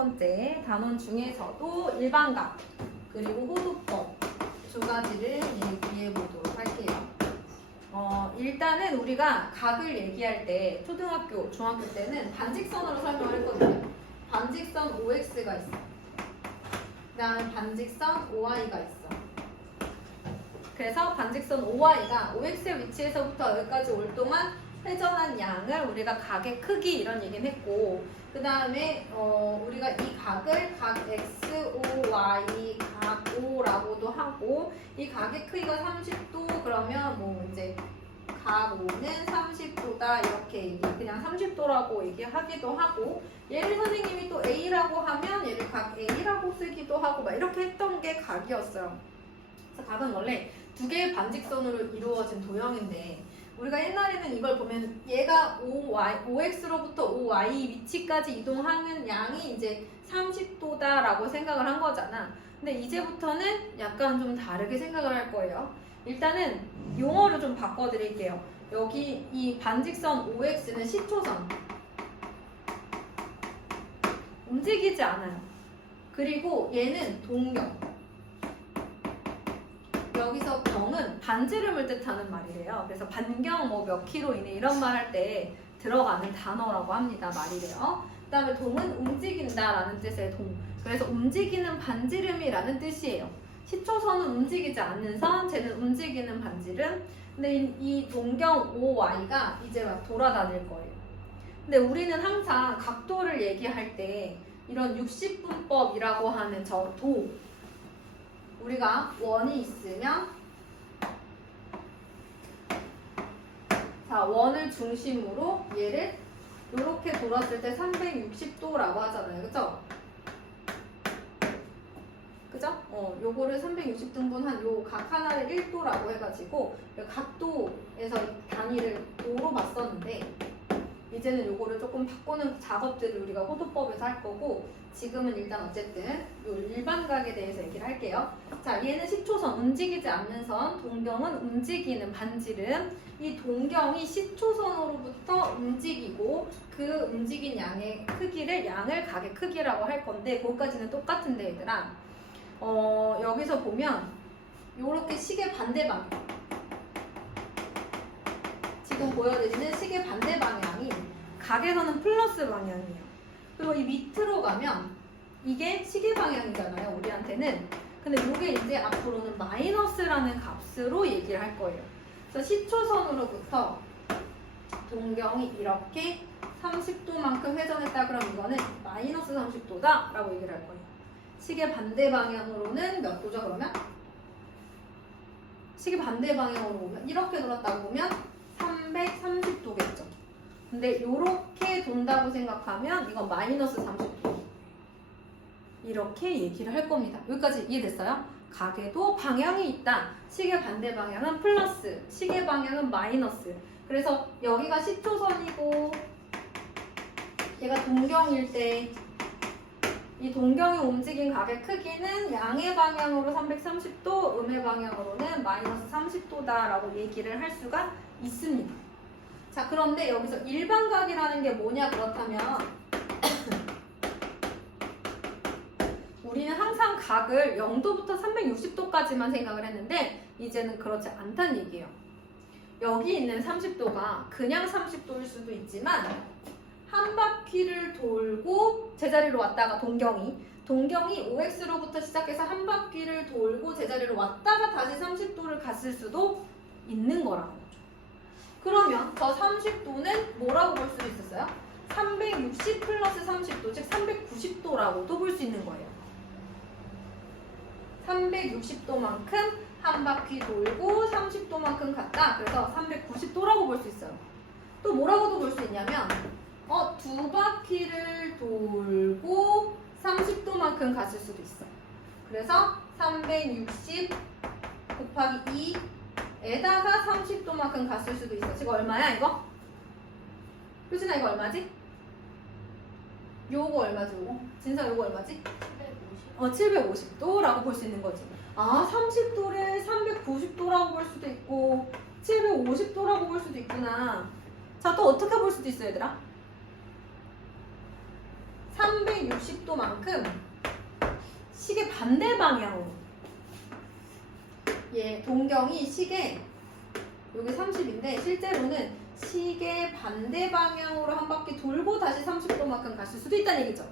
번째 단원 중에서도 일반각 그리고 호도법 두 가지를 얘기해 보도록 할게요. 일단은 우리가 각을 얘기할 때 초등학교, 중학교 때는 반직선으로 설명을 했거든요. 반직선 OX가 있어. 그 다음에 반직선 OY가 있어. 그래서 반직선 OY가 OX의 위치에서부터 여기까지 올 동안 회전한 양을 우리가 각의 크기 이런 얘기는 했고, 그 다음에 우리가 이 각을 각 XOY 각 O라고도 하고, 이 각의 크기가 30도 그러면 뭐 이제 각 O는 30도다 이렇게 그냥 30도라고 얘기하기도 하고, 얘를 선생님이 또 A라고 하면 얘를 각 A라고 쓰기도 하고 막 이렇게 했던 게 각이었어요. 그래서 각은 원래 두 개의 반직선으로 이루어진 도형인데, 우리가 옛날에는 이걸 보면 얘가 OX로부터 OY 위치까지 이동하는 양이 이제 30도다라고 생각을 한 거잖아. 근데 이제부터는 약간 좀 다르게 생각을 할 거예요. 일단은 용어를 좀 바꿔드릴게요. 여기 이 반직선 OX는 시초선. 움직이지 않아요. 그리고 얘는 동경. 여기서 경은 반지름을 뜻하는 말이래요. 그래서 반경 뭐 몇 킬로 이내 이런 말 할 때 들어가는 단어라고 합니다. 말이래요. 그 다음에 동은 움직인다라는 뜻의 동. 그래서 움직이는 반지름이라는 뜻이에요. 시초선은 움직이지 않는 선, 쟤는 움직이는 반지름. 근데 이 동경 OY가 이제 막 돌아다닐 거예요. 근데 우리는 항상 각도를 얘기할 때 이런 60분법이라고 하는 저 도, 우리가 원이 있으면, 자, 원을 중심으로 얘를 이렇게 돌았을 때 360도라고 하잖아요. 그죠? 그죠? 요거를 360등분 요 각 하나를 1도라고 해가지고 각도에서 단위를 도로 봤었는데, 이제는 요거를 조금 바꾸는 작업들을 우리가 호도법에서 할 거고, 지금은 일단 어쨌든 요 일반각에 대해서 얘기를 할게요. 자, 얘는 시초선, 움직이지 않는 선, 동경은 움직이는 반지름. 이 동경이 시초선으로부터 움직이고 그 움직인 양의 크기를 양을 각의 크기라고 할 건데, 그것까지는 똑같은데 얘들아. 여기서 보면 요렇게 시계 반대 방향, 지금 보여드리는 시계 반대 방향이 각에서는 플러스 방향이에요. 그리고 이 밑으로 가면 이게 시계 방향이잖아요, 우리한테는. 근데 이게 이제 앞으로는 마이너스라는 값으로 얘기를 할 거예요. 그래서 시초선으로부터 동경이 이렇게 30도만큼 회전했다 그러면 이거는 마이너스 30도다 라고 얘기를 할 거예요. 시계 반대 방향으로는 몇 도죠 그러면? 시계 반대 방향으로 보면 이렇게 돌았다고 보면 330도겠죠. 근데 이렇게 돈다고 생각하면 이건 마이너스 30도. 이렇게 얘기를 할 겁니다. 여기까지 이해됐어요? 각에도 방향이 있다. 시계 반대 방향은 플러스, 시계 방향은 마이너스. 그래서 여기가 시초선이고 얘가 동경일 때 이 동경이 움직인 각의 크기는 양의 방향으로 330도, 음의 방향으로는 마이너스 30도다라고 얘기를 할 수가 있습니다. 자, 그런데 여기서 일반각이라는 게 뭐냐 그렇다면 우리는 항상 각을 0도부터 360도까지만 생각을 했는데 이제는 그렇지 않다는 얘기예요. 여기 있는 30도가 그냥 30도일 수도 있지만 한 바퀴를 돌고 제자리로 왔다가 동경이 OX로부터 시작해서 한 바퀴를 돌고 제자리로 왔다가 다시 30도를 갔을 수도 있는 거라는 거죠. 그러면 저 30도는 뭐라고 볼 수 있었어요? 360 플러스 30도, 즉 390도라고도 볼 수 있는 거예요. 360도만큼 한 바퀴 돌고 30도만큼 갔다. 그래서 390도라고 볼 수 있어요. 또 뭐라고도 볼 수 있냐면 두 바퀴를 돌고 30도만큼 갔을 수도 있어요. 그래서 360 곱하기 2에다가 30도만큼 갔을 수도 있어. 지금 얼마야 이거? 효진아 이거 얼마지? 요거 얼마지 요거? 진서 요거 얼마지? 750도라고 볼 수 있는 거지. 아, 30도를 390도라고 볼 수도 있고 750도라고 볼 수도 있구나. 자, 또 어떻게 볼 수도 있어 얘들아? 360도만큼 시계 반대 방향으로 동경이 시계 여기 30인데 실제로는 시계 반대 방향으로 한 바퀴 돌고 다시 30도만큼 갔을 수도 있다는 얘기죠.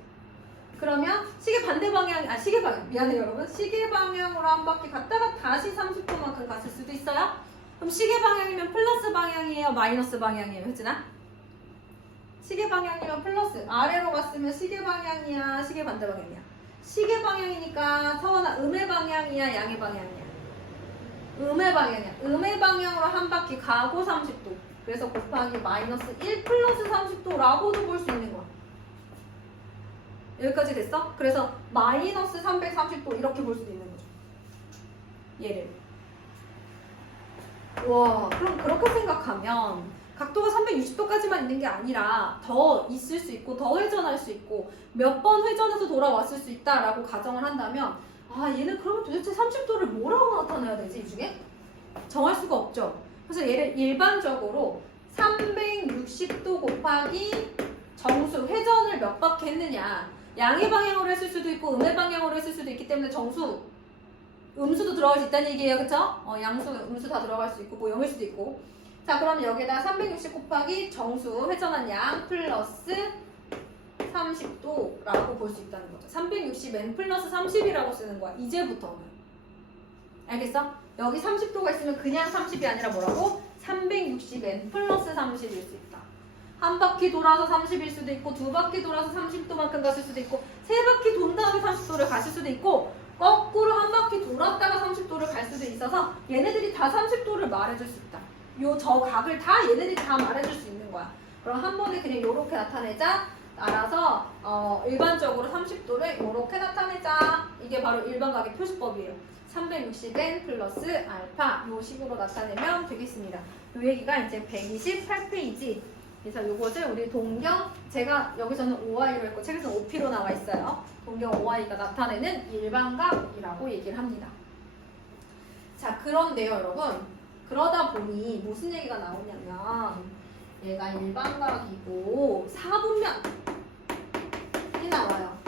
그러면 시계 반대 방향, 시계 방향, 미안해요 여러분. 시계 방향으로 한 바퀴 갔다가 다시 30도만큼 갔을 수도 있어요. 그럼 시계 방향이면 플러스 방향이에요? 마이너스 방향이에요? 혜진아? 시계 방향이면 플러스. 아래로 갔으면 시계 방향이야? 시계 반대 방향이야? 시계 방향이니까 서원아 음의 방향이야? 양의 방향이야? 음의 방향이야. 음의 방향으로 한 바퀴 가고 30도. 그래서 곱하기 마이너스 1 플러스 30도라고도 볼 수 있는 거야. 여기까지 됐어? 그래서 마이너스 330도 이렇게 볼 수도 있는 거죠. 얘를. 와, 그럼 그렇게 생각하면 각도가 360도까지만 있는 게 아니라 더 있을 수 있고 더 회전할 수 있고 몇 번 회전해서 돌아왔을 수 있다라고 가정을 한다면 얘는 그러면 도대체 30도를 뭐라고 나타내야 되지 이 중에? 정할 수가 없죠. 그래서 얘를 일반적으로 360도 곱하기 정수, 회전을 몇 바퀴 했느냐 양의 방향으로 했을 수도 있고 음의 방향으로 했을 수도 있기 때문에 정수, 음수도 들어갈 수 있다는 얘기예요. 그쵸? 양수, 음수 다 들어갈 수 있고 뭐 0일 수도 있고 자 그럼 여기에다 360 곱하기 정수, 회전한 양 플러스 30도라고 볼 수 있다는 거죠. 360n 플러스 30이라고 쓰는 거야. 이제부터는. 알겠어? 여기 30도가 있으면 그냥 30이 아니라 뭐라고? 360n 플러스 30일 수 있다. 한 바퀴 돌아서 30일 수도 있고 두 바퀴 돌아서 30도만큼 갔을 수도 있고 세 바퀴 돈 다음에 30도를 갔을 수도 있고 거꾸로 한 바퀴 돌았다가 30도를 갈 수도 있어서 얘네들이 다 30도를 말해줄 수 있다. 저 각을 다 얘네들이 다 말해줄 수 있는 거야. 그럼 한 번에 그냥 이렇게 나타내자. 따라서 일반적으로 30도를 이렇게 나타내자. 이게 바로 일반각의 표시법이에요. 360n 플러스 알파 이 식으로 나타내면 되겠습니다. 이 얘기가 이제 128페이지. 그래서 이것을 우리 동경, 제가 여기서는 OI로 했고 책에서는 OP로 나와 있어요. 동경 OI가 나타내는 일반각이라고 얘기를 합니다. 자, 그런데요 여러분, 그러다 보니 무슨 얘기가 나오냐면 얘가 일반각이고 4분면이 나와요.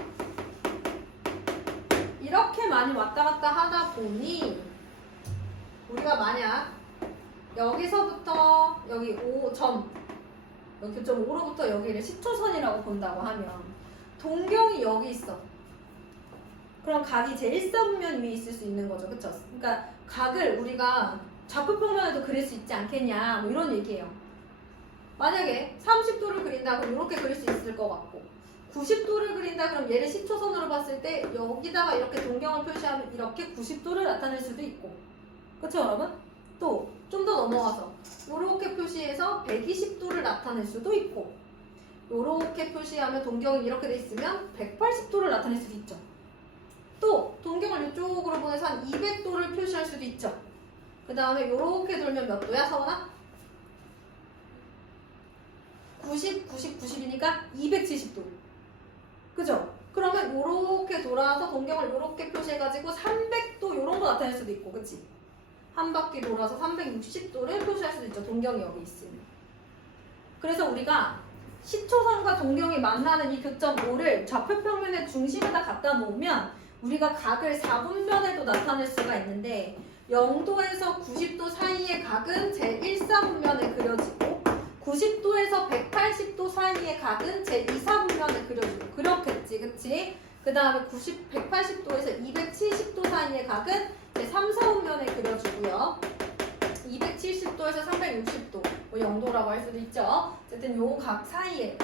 이렇게 많이 왔다 갔다 하다 보니 우리가 만약 여기서부터 여기 5점 여기 교점 5로부터 여기를 10초선이라고 본다고 하면 동경이 여기 있어. 그럼 각이 제 1사분면 위에 있을 수 있는 거죠. 그쵸? 그러니까 각을 우리가 좌표평면에도 그릴 수 있지 않겠냐 뭐 이런 얘기예요. 만약에 30도를 그린다 그럼 이렇게 그릴 수 있을 것 같고 90도를 그린다 그럼 얘를 10초선으로 봤을 때 여기다가 이렇게 동경을 표시하면 이렇게 90도를 나타낼 수도 있고 그쵸 여러분? 또 좀 더 넘어가서 이렇게 표시해서 120도를 나타낼 수도 있고 이렇게 표시하면 동경이 이렇게 돼 있으면 180도를 나타낼 수도 있죠. 또 동경을 이쪽으로 보내서 한 200도를 표시할 수도 있죠. 그 다음에 이렇게 돌면 몇 도야 서원아? 90, 90, 90이니까 270도. 그죠? 그러면 이렇게 돌아서 동경을 이렇게 표시해가지고 300도 이런 거 나타낼 수도 있고 그치? 한 바퀴 돌아서 360도를 표시할 수도 있죠. 동경이 여기 있으면. 그래서 우리가 10초선과 동경이 만나는 이 교점 5를 좌표평면의 중심에다 갖다 놓으면 우리가 각을 4분면에도 나타낼 수가 있는데 0도에서 90도 사이의 각은 제1사분면에 그려지고 90도에서 180도 사이의 각은 제2사분면에 그려지고 그렇겠지 그치? 그 다음에 180도에서 270도 사이의 각은 제3사분면에 그려지고요 270도에서 360도 뭐 0도라고 할 수도 있죠. 어쨌든 요 각 사이에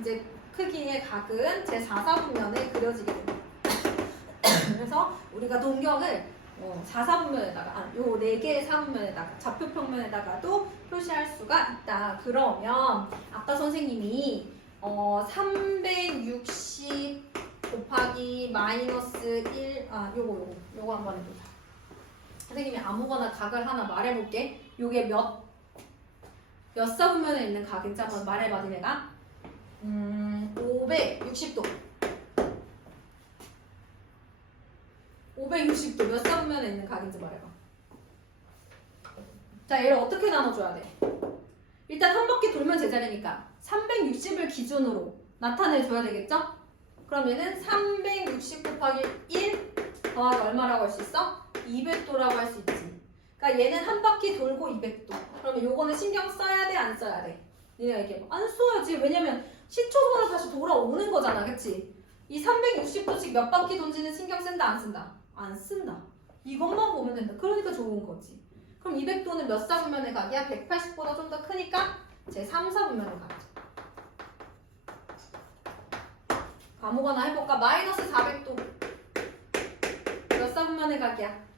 이제 크기의 각은 제4사분면에 그려지게 됩니다. 그래서 우리가 동경을 4사분면에다가 요 4개의 사분면에다가 좌표평면에다가도 표시할 수가 있다. 그러면 아까 선생님이 360 곱하기 마이너스 1 요거 한번 해보자. 선생님이 아무거나 각을 하나 말해볼게. 요게 몇 사분면에 있는 각인지 한번 말해봐 니네가. 560도 560도 몇 사분면에 있는 각인지 말해봐. 자, 얘를 어떻게 나눠줘야 돼? 일단 한 바퀴 돌면 제자리니까 360을 기준으로 나타내줘야 되겠죠? 그럼 얘는 360 곱하기 1 더하기 얼마라고 할 수 있어? 200도라고 할 수 있지. 그러니까 얘는 한 바퀴 돌고 200도. 그러면 요거는 신경 써야 돼, 안 써야 돼? 니가 얘기해. 안 써야지. 왜냐면 시초번호 다시 돌아오는 거잖아, 그치? 이 360도씩 몇 바퀴 돈지는 신경 쓴다, 안 쓴다? 안 쓴다. 이것만 보면 된다. 그러니까 좋은 거지. 그럼 200도는 몇 사분면의 각이야? 180보다 좀 더 크니까 제 3, 4분면의 각이죠. 아무거나 해볼까? 마이너스 400도 몇 사분면의 각이야?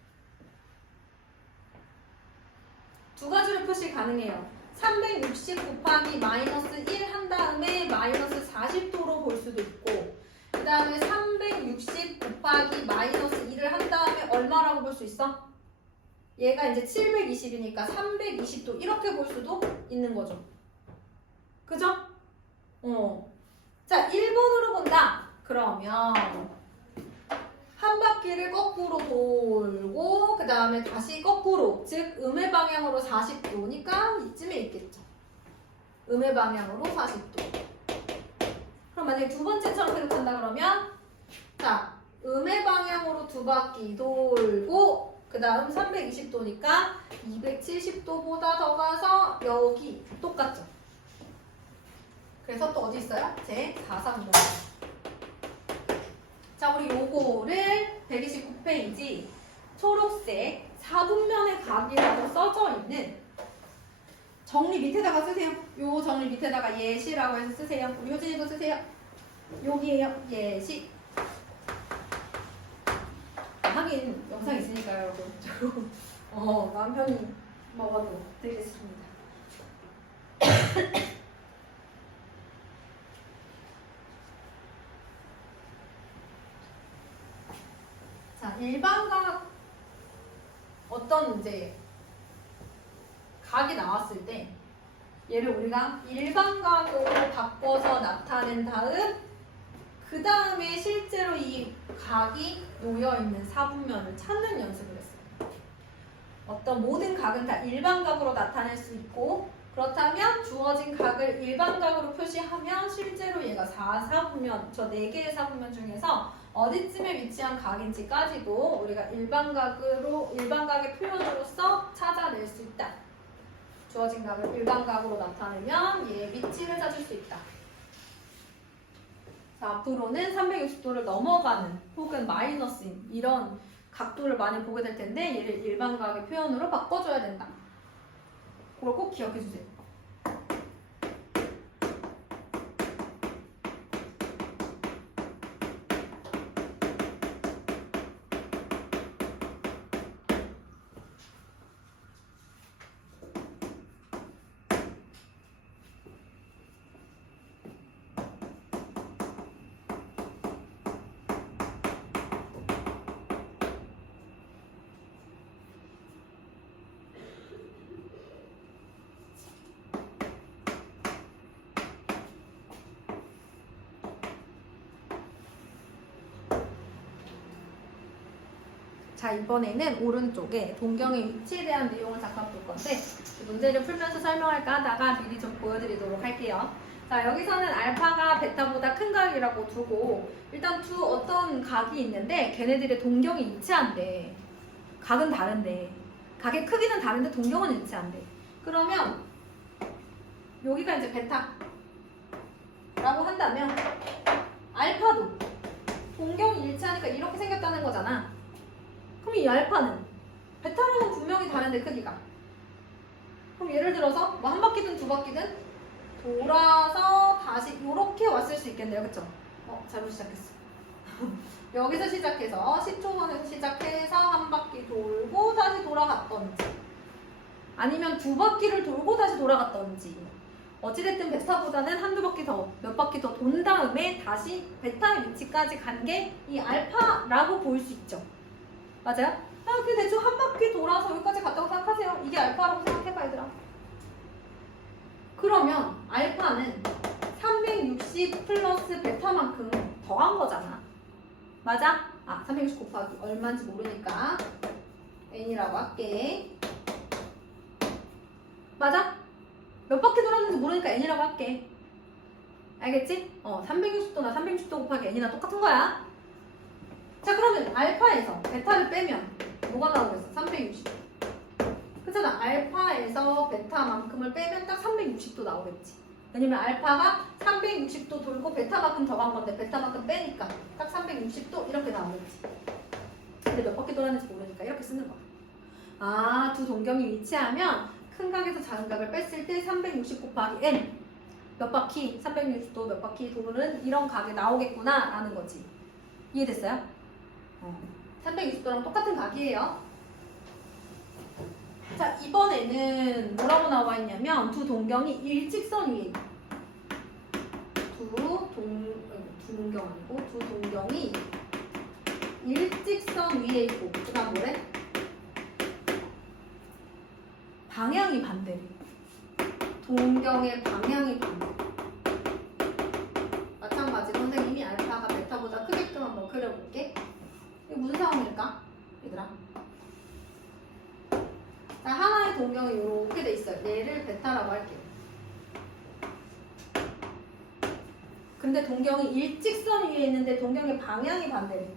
두 가지로 표시 가능해요. 360 곱하기 마이너스 1 한 다음에 마이너스 40도로 볼 수도 있고, 그 다음에 360 곱하기 마이너스 1을 한 다음에 얼마라고 볼 수 있어? 얘가 이제 720이니까 320도 이렇게 볼 수도 있는 거죠. 그죠? 자, 1번으로 본다. 그러면 한 바퀴를 거꾸로 돌고 그 다음에 다시 거꾸로, 즉 음의 방향으로 40도니까 이쯤에 있겠죠. 음의 방향으로 40도. 그럼 만약에 두 번째처럼 생각한다 그러면, 자, 음의 방향으로 두 바퀴 돌고 그 다음 320도니까 270도보다 더 가서 여기 똑같죠. 그래서 또 어디 있어요? 제 4사분면. 자, 우리 요거를 129페이지 초록색 4분면의 각이라고 써져 있는 정리 밑에다가 쓰세요. 요 정리 밑에다가 예시라고 해서 쓰세요. 우리 효진이도 쓰세요. 여기에요. 예시. 하긴 영상 있으니까요, 여러분. 마음 편히 먹어도 되겠습니다. 자, 일반각 어떤 문제예요? 각이 나왔을 때 얘를 우리가 일반각으로 바꿔서 나타낸 다음 그 다음에 실제로 이 각이 놓여있는 사분면을 찾는 연습을 했어요. 어떤 모든 각은 다 일반각으로 나타낼 수 있고, 그렇다면 주어진 각을 일반각으로 표시하면 실제로 얘가 4사분면, 저 4개의 사분면 중에서 어디쯤에 위치한 각인지까지도 우리가 일반각의 표현으로서 찾아낼 수 있다. 주어진 각을 일반각으로 나타내면 얘의 위치를 찾을 수 있다. 자, 앞으로는 360도를 넘어가는 혹은 마이너스인 이런 각도를 많이 보게 될 텐데 얘를 일반각의 표현으로 바꿔줘야 된다. 그걸 꼭 기억해 주세요. 자, 이번에는 오른쪽에 동경의 위치에 대한 내용을 잠깐 볼 건데 문제를 풀면서 설명할까 하다가 미리 좀 보여드리도록 할게요. 자, 여기서는 알파가 베타보다 큰 각이라고 두고 일단 두 어떤 각이 있는데 걔네들의 동경이 일치한대. 각은 다른데 각의 크기는 다른데 동경은 일치한대. 그러면 여기가 이제 베타라고 한다면 알파도 동경이 일치하니까 이렇게 생겼다는 거잖아. 그럼 이 알파는 베타랑은 분명히 다른데 크기가. 그럼 예를 들어서 뭐 한 바퀴든 두 바퀴든 돌아서 다시 이렇게 왔을 수 있겠네요. 그쵸? 잘못 시작했어. 여기서 시작해서 10초선에서 시작해서 한 바퀴 돌고 다시 돌아갔던지 아니면 두 바퀴를 돌고 다시 돌아갔던지 어찌됐든 베타보다는 한두 바퀴 더, 몇 바퀴 더 돈 다음에 다시 베타의 위치까지 간 게 이 알파라고 보일 수 있죠. 맞아요? 그 대충 한 바퀴 돌아서 여기까지 갔다고 생각하세요. 이게 알파라고 생각해봐, 얘들아. 그러면 알파는 360 플러스 베타만큼 더한 거잖아. 맞아? 360 곱하기 얼마인지 모르니까 n이라고 할게. 맞아? 몇 바퀴 돌았는지 모르니까 n이라고 할게. 알겠지? 360도나 360도 곱하기 n이나 똑같은 거야. 자, 그러면 알파에서 베타를 빼면 뭐가 나오겠어? 360도. 그렇잖아. 알파에서 베타만큼을 빼면 딱 360도 나오겠지. 왜냐면 알파가 360도 돌고 베타만큼 더간 건데 베타만큼 빼니까 딱 360도 이렇게 나오겠지. 근데 몇 바퀴 돌았는지 모르니까 이렇게 쓰는 거야. 아, 두 동경이 위치하면 큰 각에서 작은 각을 뺐을 때 360 곱하기 n 몇 바퀴, 360도 몇 바퀴 도는 이런 각이 나오겠구나 라는 거지. 이해됐어요? 360도랑 똑같은 각이에요. 자, 이번에는 뭐라고 나와 있냐면 두 동경이 일직선 위에 있고 두 동경 아니고 두 동경이 일직선 위에 있고 그 다음 뭐래? 방향이 반대래. 동경의 방향이 반대. 마찬가지로 선생님이 알파가 베타보다 크게끔 한번 그려볼게. 이게 무슨 상황일까? 얘들아. 자, 하나의 동경이 이렇게 돼 있어요. 얘를 베타라고 할게요. 근데 동경이 일직선 위에 있는데 동경의 방향이 반대래.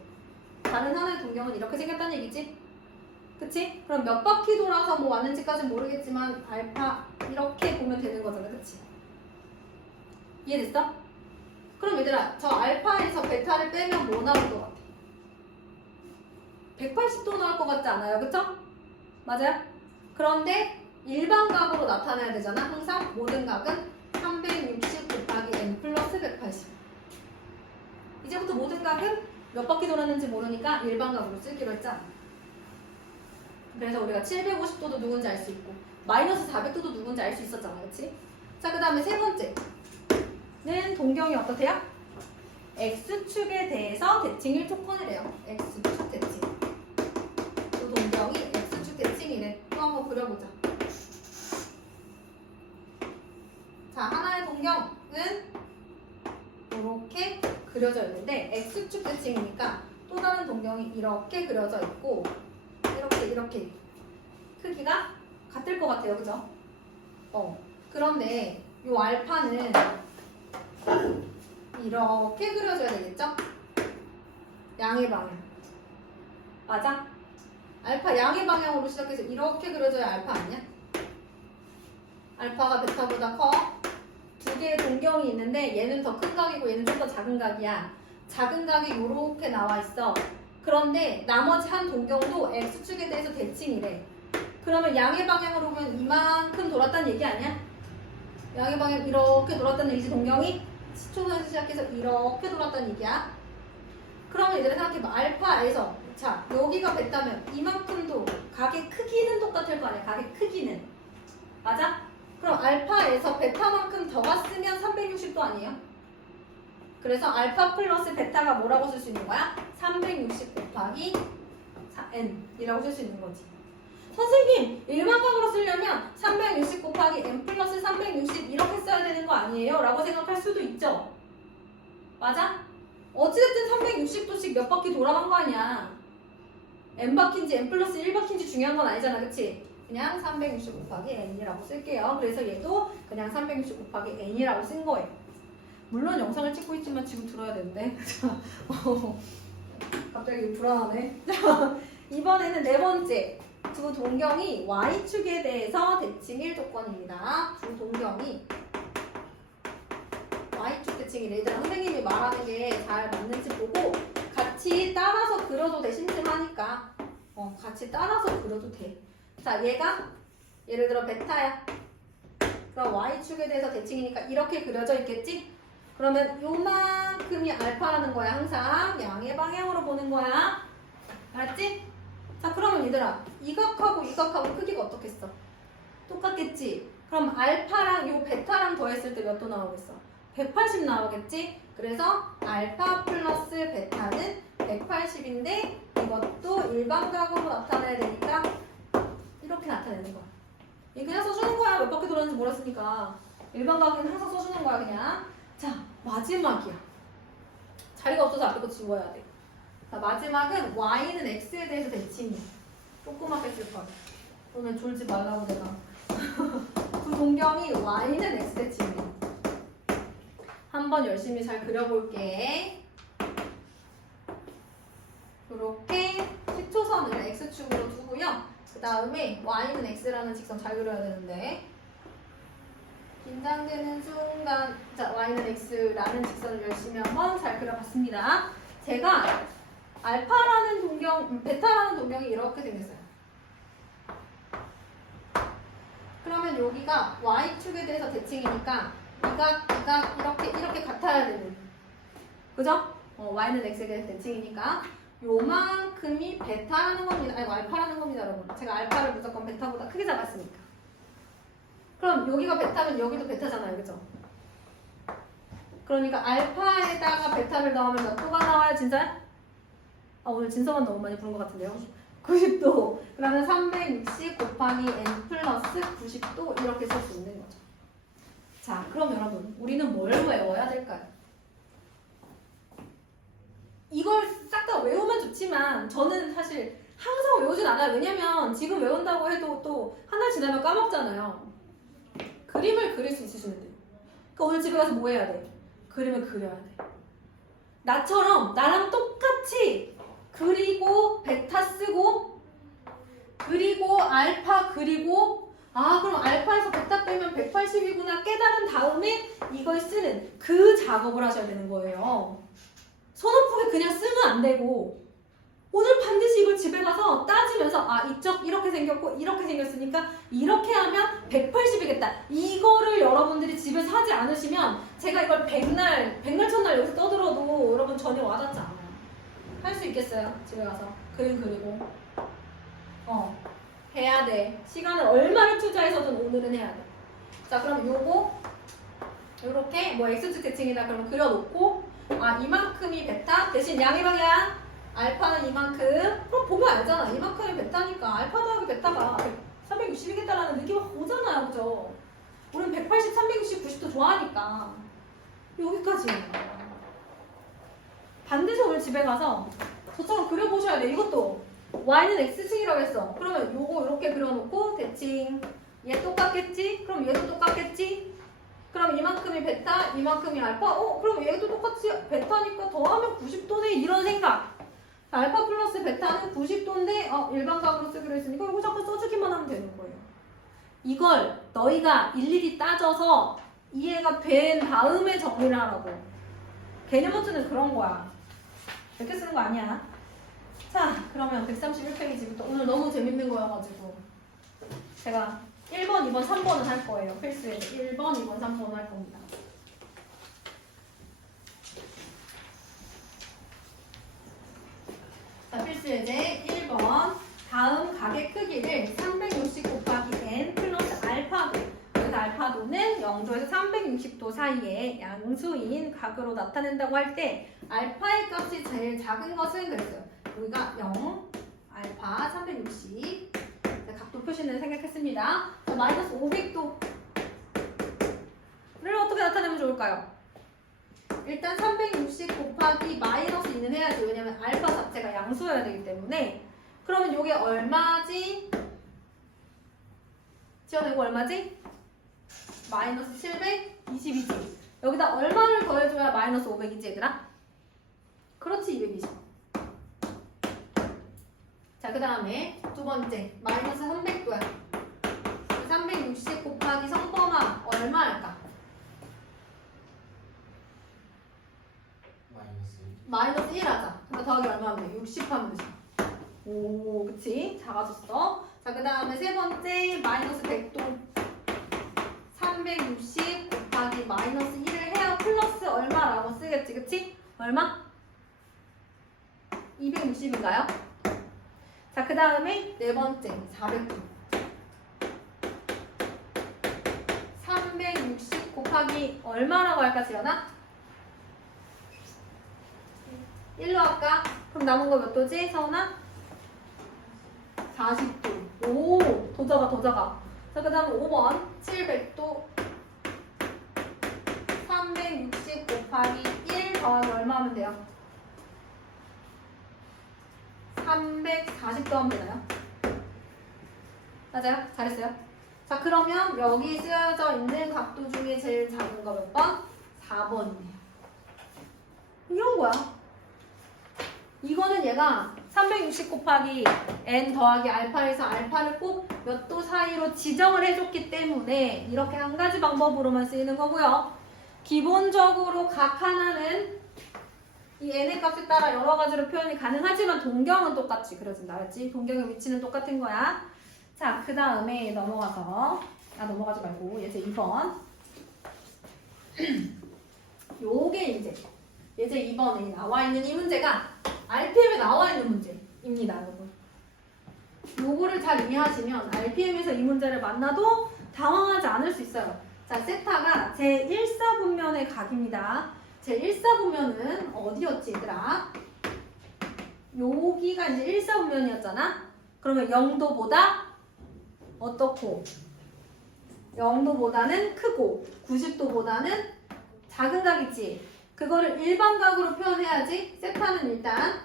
다른 하나의 동경은 이렇게 생겼다는 얘기지? 그치? 그럼 몇 바퀴 돌아서 뭐 왔는지까지는 모르겠지만 알파 이렇게 보면 되는 거잖아. 그치? 이해됐어? 그럼 얘들아, 저 알파에서 베타를 빼면 뭐 나올 것 같아? 180도 나올 것 같지 않아요? 그쵸? 맞아요? 그런데 일반각으로 나타나야 되잖아. 항상 모든 각은 360 곱하기 n 플러스 180. 이제부터 모든 각은 몇 바퀴 돌았는지 모르니까 일반각으로 쓰기로 했잖아. 그래서 우리가 750도도 누군지 알 수 있고 마이너스 400도도 누군지 알 수 있었잖아. 그치? 자, 그 다음에 세 번째는 동경이 어떻대요? X축에 대해서 대칭일 조건을 해요. X축 대칭. 그 동경이 X축 대칭이래. 또 한번 그려보자. 자, 하나의 동경은 이렇게 그려져 있는데 X축 대칭이니까 또 다른 동경이 이렇게 그려져 있고 이렇게 크기가 같을 것 같아요. 그죠? 그런데 이 알파는 이렇게 그려줘야 되겠죠? 양의 방향. 맞아? 알파 양의 방향으로 시작해서 이렇게 그려줘야 알파 아니야? 알파가 베타보다 커. 두 개의 동경이 있는데 얘는 더 큰 각이고 얘는 좀 더 작은 각이야. 작은 각이 이렇게 나와 있어. 그런데 나머지 한 동경도 X축에 대해서 대칭이래. 그러면 양의 방향으로 보면 이만큼 돌았다는 얘기 아니야? 양의 방향 이렇게 돌았다는 얘기지. 동경이 시초선에서 시작해서 이렇게 돌았다는 얘기야. 그러면 얘들아 생각해봐. 알파에서 자, 여기가 베타면 이만큼도 각의 크기는 똑같을 거 아니야. 각의 크기는. 맞아? 그럼 알파에서 베타만큼 더 갔으면 360도 아니에요? 그래서 알파 플러스 베타가 뭐라고 쓸 수 있는 거야? 360 곱하기 n이라고 쓸 수 있는 거지. 선생님, 일반각으로 쓰려면 360 곱하기 n 플러스 360 이렇게 써야 되는 거 아니에요? 라고 생각할 수도 있죠. 맞아? 어찌됐든 360도씩 몇 바퀴 돌아간 거 아니야. n 바퀴인지 n 플러스 1바퀴인지 중요한 건 아니잖아. 그치? 그냥 360 곱하기 n이라고 쓸게요. 그래서 얘도 그냥 360 곱하기 n이라고 쓴 거예요. 물론 영상을 찍고 있지만 지금 들어야 되는데. 갑자기 불안하네. 이번에는 네 번째. 두 동경이 Y축에 대해서 대칭일 조건입니다. 두 동경이 Y축 대칭이래. 얘들아, 선생님이 말하는 게 잘 맞는지 보고 같이 따라서 그려도 돼. 심심하니까. 같이 따라서 그려도 돼. 자, 얘가 예를 들어 베타야. 그럼 Y축에 대해서 대칭이니까 이렇게 그려져 있겠지? 그러면 요만큼이 알파라는 거야. 항상 양의 방향으로 보는 거야. 알았지? 자, 그러면 얘들아, 이 각하고 이 각하고 크기가 어떻겠어? 똑같겠지? 그럼 알파랑 요 베타랑 더했을 때 몇 도 나오겠어? 180 나오겠지? 그래서 알파 플러스 베타는 180인데 이것도 일반각으로 나타내야 되니까 이렇게 나타내는 거야. 이거 그냥 써주는 거야. 몇 바퀴 돌았는지 몰랐으니까. 일반각은 항상 써주는 거야, 그냥. 자, 마지막이야. 자리가 없어서 앞에 거 지워야 돼. 자, 마지막은 y는 x에 대해서 대칭이야. 조그맣게 쓸 거야. 오늘 졸지 말라고 내가. 그 동경이 y는 x 대칭이야. 한번 열심히 잘 그려볼게. 이렇게 식초선을 x축으로 두고요. 그 다음에 y는 x라는 직선 잘 그려야 되는데 긴장되는 순간 자 y는 x라는 직선을 열심히 한번 잘 그려봤습니다. 제가 알파라는 동경, 베타라는 동경이 이렇게 생겼어요. 그러면 여기가 y축에 대해서 대칭이니까 이렇게 같아야 되는 그죠? y는 x에 대해서 대칭이니까 요만큼이 베타라는 겁니다. 아니 알파라는 겁니다, 여러분. 제가 알파를 무조건 베타보다 크게 잡았으니까. 그럼 여기가 베타면 여기도 베타잖아요, 그죠? 그러니까 알파에다가 베타를 넣으면 몇 도가 나와요, 진짜? 오늘 진서만 너무 많이 부른 것 같은데요. 90도. 그러면 360 곱하기 n 플러스 90도 이렇게 쓸 수 있는 거죠. 자, 그럼 여러분, 우리는 뭘 외워야 될까요? 이걸 싹 다 외우면 좋지만 저는 사실 항상 외우진 않아요. 왜냐면 지금 외운다고 해도 또 한 달 지나면 까먹잖아요. 그림을 그릴 수 있으시면 돼요. 그러니까 오늘 집에 가서 뭐 해야 돼? 그림을 그려야 돼. 나처럼 나랑 똑같이 그리고 베타 쓰고 그리고 알파 그리고 그럼 알파에서 베타 빼면 180이구나 깨달은 다음에 이걸 쓰는 그 작업을 하셔야 되는 거예요. 손오프게 그냥 쓰면 안 되고 오늘 반드시 이걸 집에 가서 따지면서 이쪽 이렇게 생겼고 이렇게 생겼으니까 이렇게 하면 180이겠다. 이거를 여러분들이 집에서 하지 않으시면 제가 이걸 백날 천날 여기서 떠들어도 여러분 전혀 와닿지 않아요. 할 수 있겠어요? 집에 가서 그림 그리고 해야 돼. 시간을 얼마를 투자해서든 오늘은 해야 돼. 자 그럼 요거 요렇게 뭐 x축 대칭이다 그러면 그려놓고 이만큼이 베타 대신 양의 방향 알파는 이만큼 그럼 보면 알잖아. 이만큼이 베타니까 알파 더하기 베타가 360이겠다라는 느낌이 오잖아요. 그죠? 우리는 180, 360, 90도 좋아하니까 여기까지 반드시 오늘 집에 가서 저처럼 그려보셔야 돼. 이것도 y는 x축이라고 했어. 그러면 요거 이렇게 그려놓고 대칭 얘 똑같겠지? 그럼 얘도 똑같겠지? 그럼 이만큼이 베타, 이만큼이 알파? 그럼 얘도 똑같이 베타니까 더하면 90도네 이런 생각. 알파 플러스 베타는 90도인데 일반각으로 쓰기로 했으니까 이거 자꾸 써주기만 하면 되는 거예요. 이걸 너희가 일일이 따져서 이해가 된 다음에 정리를 하라고. 개념 노트는 그런 거야. 이렇게 쓰는 거 아니야. 자 그러면 131페이지부터 오늘 너무 재밌는 거여가지고 제가 1번, 2번, 3번은 할 거예요. 필수에 1번, 2번, 3번은 할 겁니다. 자, 필수 예제 1번. 다음 각의 크기를 360 곱하기 n 플러스 알파도. 그래서 알파도는 0도에서 360도 사이의 양수인 각으로 나타낸다고 할 때 알파의 값이 제일 작은 것은 그랬어요. 여기가 0, 알파 360. 각도 표시는 생각했습니다. 자, 마이너스 500도를 어떻게 나타내면 좋을까요? 일단 360 곱하기 마이너스 2는 해야지. 왜냐면 알파 자체가 양수여야 되기 때문에. 그러면 이게 얼마지? 지어내고 얼마지? 마이너스 722지. 여기다 얼마를 더해줘야 마이너스 500이지 얘들아? 그렇지 220. 자, 그 다음에 두 번째 마이너스 300도야. 360 곱하기 성범함 얼마일까? 마이너스 1 하자. 그러니까 더하기 얼마 하면 돼? 60 하면 되지. 오, 그치? 작아졌어. 자, 그 다음에 세 번째 마이너스 100도. 360 곱하기 마이너스 1을 해야 플러스 얼마라고 쓰겠지, 그치? 얼마? 260인가요? 자, 그 다음에 네 번째 400도. 360 곱하기 얼마라고 할까, 지연아? 1로 할까? 그럼 남은 거 몇 도지, 서은아? 40도. 오, 더 작아. 자, 그 다음에 5번 700도. 360 곱하기 1 더하기 얼마 하면 돼요? 340도 하면 되나요? 맞아요? 잘했어요. 자, 그러면 여기 쓰여져 있는 각도 중에 제일 작은 거 몇 번? 4번이네요. 이런 거야. 이거는 얘가 360 곱하기 n 더하기 알파에서 알파를 꼭 몇 도 사이로 지정을 해줬기 때문에 이렇게 한 가지 방법으로만 쓰이는 거고요. 기본적으로 각 하나는 이 n의 값에 따라 여러 가지로 표현이 가능하지만 동경은 똑같이 그려진다. 알지? 동경의 위치는 똑같은 거야. 자, 그 다음에 넘어가서 넘어가지 말고 예제 2번 요게 예제 2번에 나와 있는 이 문제가 RPM에 나와 있는 문제입니다, 여러분. 요거를 잘 이해하시면 RPM에서 이 문제를 만나도 당황하지 않을 수 있어요. 자, 세타가 제1사분면의 각입니다. 제1사분면은 어디였지, 얘들아? 여기가 이제 1사분면이었잖아? 그러면 0도보다 어떻고? 0도보다는 크고 90도보다는 작은 각이지. 그거를 일반각으로 표현해야지. 세타는 일단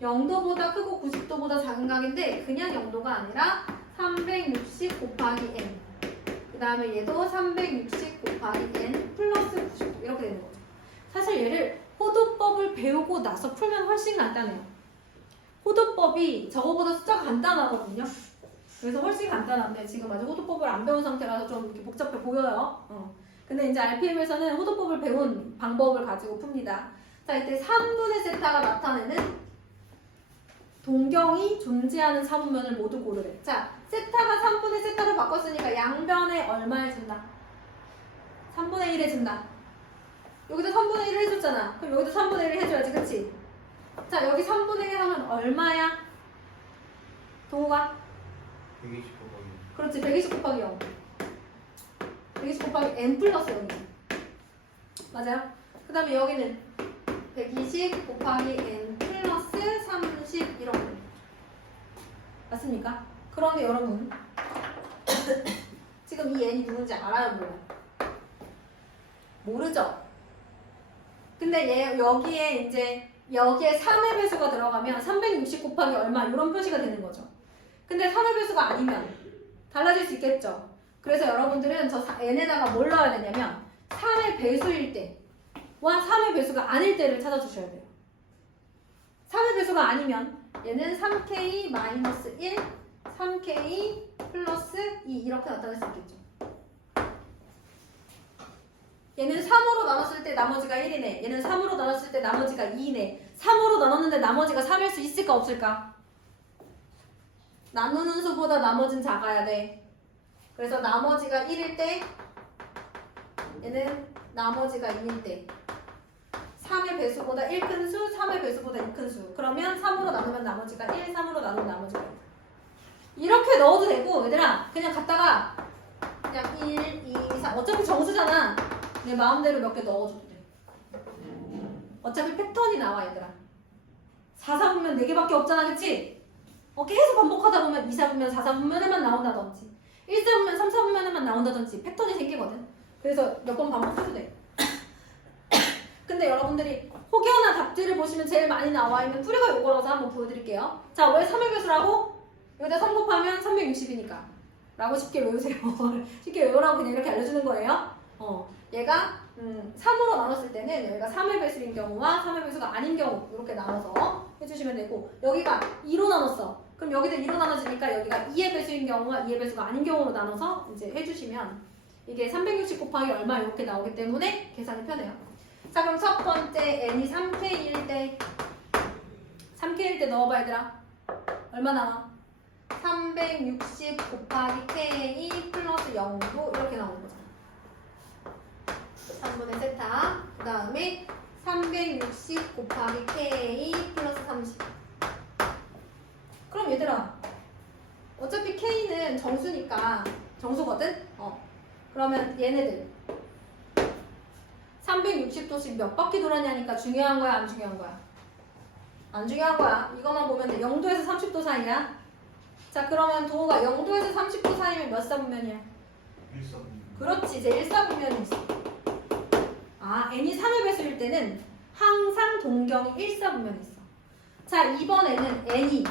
0도보다 크고 90도보다 작은 각인데 그냥 0도가 아니라 360 곱하기 n. 그 다음에 얘도 360 곱하기 n 플러스 90도 이렇게 되는 거죠. 사실 얘를 호도법을 배우고 나서 풀면 훨씬 간단해요. 호도법이 저거보다 숫자가 간단하거든요. 그래서 훨씬 간단한데 지금 아직 호도법을 안 배운 상태라서 좀 이렇게 복잡해 보여요. 근데 이제 RPM에서는 호도법을 배운 방법을 가지고 풉니다. 자, 이때 3분의 세타가 나타내는 동경이 존재하는 사분면을 모두 고르래. 자, 세타가 3분의 세타로 바꿨으니까 양변에 얼마 해준다? 3분의 1 해준다. 여기도 3분의 1 해줬잖아. 그럼 여기도 3분의 1 해줘야지, 그치? 자, 여기 3분의 1 하면 얼마야? 동호가? 120 곱하기. 그렇지, 120 곱하기 0. 120 곱하기 n 플러스 0이야. 맞아요? 그 다음에 여기는 120 곱하기 n 플러스 30 이런 거. 맞습니까? 그런데 여러분 지금 이 n이 누군지 알아요, 몰라요? 모르죠? 근데 얘 여기에 3의 배수가 들어가면 360 곱하기 얼마 이런 표시가 되는 거죠. 근데 3의 배수가 아니면 달라질 수 있겠죠. 그래서 여러분들은 저 n에다가 뭘 넣어야 되냐면 3의 배수일 때와 3의 배수가 아닐 때를 찾아주셔야 돼요. 3의 배수가 아니면 얘는 3k-1, 3k 플러스 2 이렇게 나타낼 수 있겠죠. 얘는 3으로 나눴을 때 나머지가 1이네. 얘는 3으로 나눴을 때 나머지가 2네. 3으로 나눴는데 나머지가 3일 수 있을까 없을까? 나누는 수보다 나머지는 작아야 돼. 그래서 나머지가 1일 때 얘는 나머지가 2일 때 3의 배수보다 1 큰 수, 3의 배수보다 2 큰 수. 그러면 3으로 나누면 나머지가 1, 3으로 나누면 나머지가 1. 이렇게 넣어도 되고 얘들아 그냥 갖다가 그냥 1, 2, 3 어차피 정수잖아. 내 마음대로 몇 개 넣어줘도 돼. 어차피 패턴이 나와 얘들아. 4사분면 4개밖에 없잖아, 그치? 계속 반복하다 보면 2사분면, 4사분면에만 나온다든지 1사분면, 3사분면에만 나온다든지 패턴이 생기거든. 그래서 몇 번 반복해도 돼. 근데 여러분들이 혹여나 답지를 보시면 제일 많이 나와 있는 풀이가 요거라서 한번 보여드릴게요. 자, 왜 3의 배수라고? 여기다 3 곱하면 360이니까 라고 쉽게 외우세요. 쉽게 외우라고 그냥 이렇게 알려주는 거예요. 얘가 3으로 나눴을 때는 여기가 3의 배수인 경우와 3의 배수가 아닌 경우 이렇게 나눠서 해주시면 되고 여기가 2로 나눴어. 그럼 여기도 2로 나눠지니까 여기가 2의 배수인 경우와 2의 배수가 아닌 경우로 나눠서 이제 해주시면 이게 360 곱하기 얼마 이렇게 나오기 때문에 계산이 편해요. 자, 그럼 첫 번째 n이 3k일 때 3k일 때 넣어봐 얘들아. 얼마 나와? 360 곱하기 k 플러스 0도 이렇게 나오는 거죠. 3분의 세타. 그 다음에 360 곱하기 k 플러스 30. 그럼 얘들아 어차피 k는 정수니까 정수거든? 그러면 얘네들 360도씩 몇 바퀴 돌았냐니까 중요한 거야 안 중요한 거야? 안 중요한 거야. 이것만 보면 돼. 0도에서 30도 사이야. 자, 그러면 도가 0도에서 30도 사이면 몇 사분면이야? 1사분면. 그렇지. 제 1사분면이 있어. 아, n이 3의 배수일 때는 항상 동경이 1사분면이 있어. 자, 이번에는 n이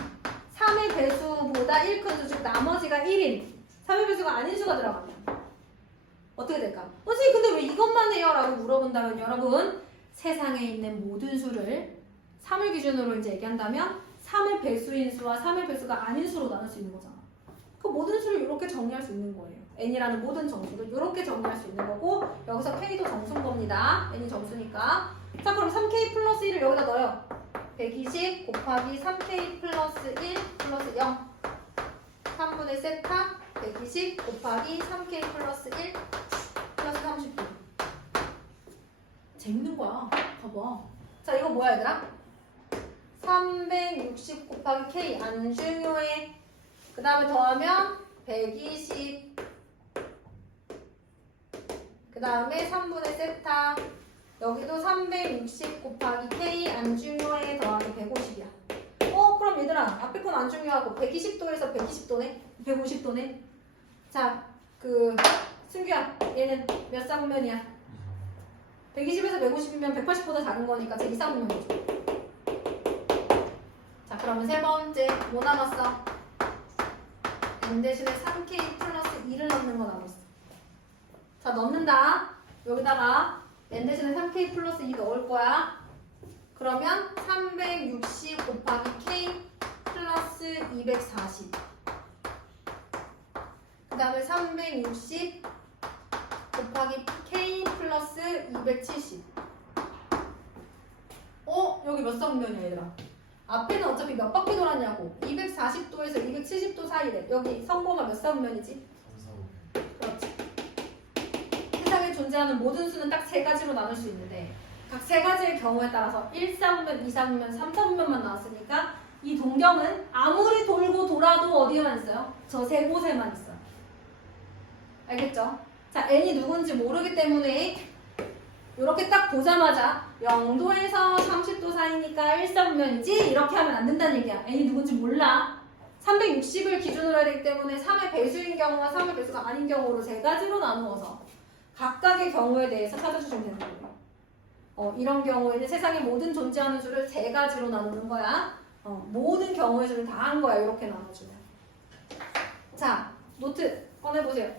3의 배수보다 1큰 수, 즉 나머지가 1인 3의 배수가 아닌 수가 들어가면 어떻게 될까? 선생님 근데 왜 이것만 해요? 라고 물어본다면 여러분 세상에 있는 모든 수를 3을 기준으로 이제 얘기한다면 3의 배수인 수와 3의 배수가 아닌 수로 나눌 수 있는 거잖아. 그 모든 수를 이렇게 정리할 수 있는 거예요. n이라는 모든 정수를 이렇게 정리할 수 있는 거고 여기서 k도 정수인 겁니다. n이 정수니까. 자 그럼 3k 플러스 1을 여기다 넣어요. 120 곱하기 3k 플러스 1 플러스 0 3분의 세타 120 곱하기 3k 플러스 1 플러스 30분. 재밌는 거야. 봐봐. 자 이거 뭐야 얘들아? 360 곱하기 k 안 중요해. 그 다음에 더하면 120 그 다음에 3분의 세타 여기도 360 곱하기 k 안 중요해 더하기 150이야. 그럼 얘들아 앞에 건 안 중요하고 120도에서 120도네? 150도네? 자 그 승규야 얘는 몇 쌍면이야? 120에서 150이면 180보다 작은 거니까 제 2쌍면이죠. 자 그러면 세 번째 뭐 남았어? n 대신에 3k 플러스 2를 넣는 거 남았어. 자 넣는다. 여기다가 n 대신에 3k 플러스 2 넣을 거야. 그러면 360 곱하기 k 플러스 240 그 다음에 360 곱하기 k 플러스 270 여기 몇 쌍면이야 얘들아? 앞에는 어차피 몇 바퀴 돌았냐고 240도에서 270도 사이래. 여기 성모가 몇 쌍면이지? 그렇지. 세상에 존재하는 모든 수는 딱 세 가지로 나눌 수 있는데 각 세 가지의 경우에 따라서 1쌍면, 2쌍면, 3쌍면만 나왔으니까 이 동경은 아무리 돌고 돌아도 어디에만 있어요? 저 세 곳에만 있어요. 알겠죠? 자, n이 누군지 모르기 때문에 이렇게 딱 보자마자 0도에서 30도 사이니까 1쌍면이지? 이렇게 하면 안 된다는 얘기야. n이 누군지 몰라. 360을 기준으로 해야 되기 때문에 3의 배수인 경우와 3의 배수가 아닌 경우로 세 가지로 나누어서 각각의 경우에 대해서 찾아주시면 되는 거예요. 이런 경우에는 세상에 모든 존재하는 수를 세 가지로 나누는 거야. 모든 경우의 수를 다 한 거야. 이렇게 나눠주면. 자, 노트 꺼내보세요.